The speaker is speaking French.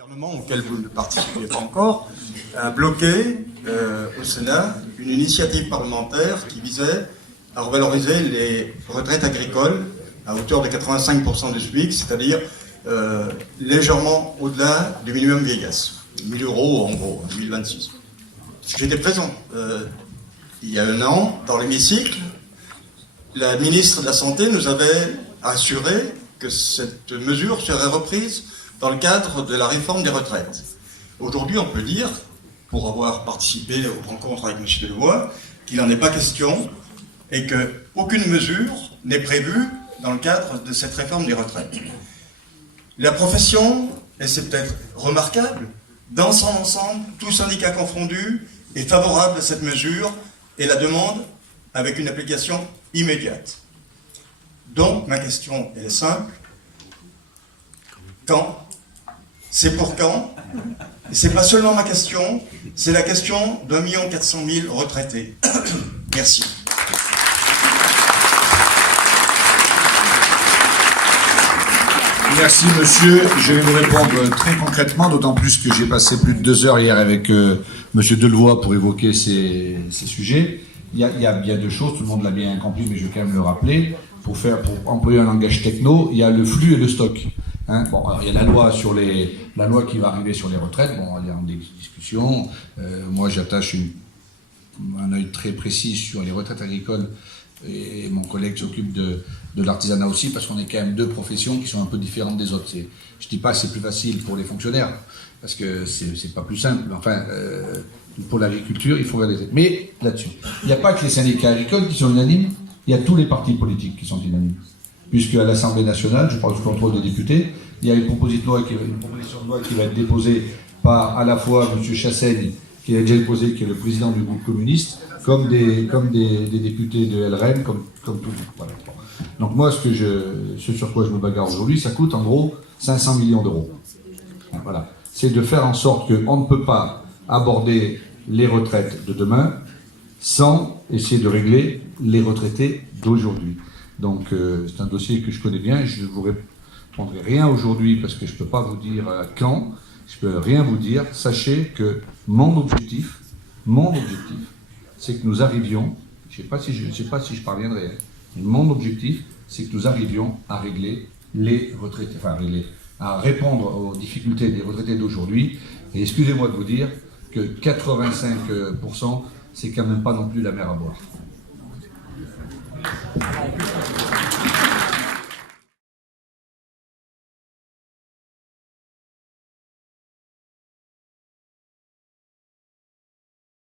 gouvernement auquel vous ne participez pas encore a bloqué au Sénat une initiative parlementaire qui visait à revaloriser les retraites agricoles à hauteur de 85% du SMIC, c'est-à-dire légèrement au-delà du minimum vieillesse. 1 000 € en gros, 2026. J'étais présent il y a un an dans l'hémicycle. La ministre de la Santé nous avait assuré que cette mesure serait reprise dans le cadre de la réforme des retraites. Aujourd'hui, on peut dire, pour avoir participé aux rencontres avec M. Delevoye, qu'il n'en est pas question et qu'aucune mesure n'est prévue dans le cadre de cette réforme des retraites. La profession, et c'est peut-être remarquable, dans son ensemble, tous syndicats confondus, est favorable à cette mesure et la demande avec une application immédiate. Donc, ma question est simple. Quand ? C'est pour quand ? Et c'est pas seulement ma question, c'est la question d'1 400 000 retraités. Merci. Merci monsieur, je vais vous répondre très concrètement, d'autant plus que j'ai passé plus de 2 heures hier avec monsieur Delevoye pour évoquer ces sujets. Il y a bien 2 choses, tout le monde l'a bien compris, mais je vais quand même le rappeler. Pour employer un langage techno, il y a le flux et le stock. Hein, bon, alors il y a la loi qui va arriver sur les retraites. Bon, il y a des discussions. Moi, j'attache un œil très précis sur les retraites agricoles et mon collègue s'occupe de l'artisanat aussi, parce qu'on est quand même 2 professions qui sont un peu différentes des autres. Je dis pas que c'est plus facile pour les fonctionnaires, parce que c'est pas plus simple. Enfin, pour l'agriculture, il faut regarder. Mais là-dessus, il n'y a pas que les syndicats agricoles qui sont unanimes. Il y a tous les partis politiques qui sont unanimes. Puisque à l'Assemblée nationale, je parle du contrôle des députés, il y a une proposition de loi qui va être déposée par à la fois M. Chassaigne, qui a déjà déposé, qui est le président du groupe communiste, comme des députés de LREM, comme tout le monde. Voilà. Donc moi, ce sur quoi je me bagarre aujourd'hui, ça coûte en gros 500 millions d'euros. Voilà. C'est de faire en sorte qu'on ne peut pas aborder les retraites de demain sans essayer de régler les retraités d'aujourd'hui. Donc c'est un dossier que je connais bien, je ne vous répondrai rien aujourd'hui parce que je ne peux pas vous dire quand, je ne peux rien vous dire. Sachez que mon objectif, c'est que nous arrivions, je ne sais pas si je parviendrai, mais mon objectif, c'est que nous arrivions à régler les retraités, à répondre aux difficultés des retraités d'aujourd'hui. Et excusez-moi de vous dire que 85%, c'est quand même pas non plus la mer à boire.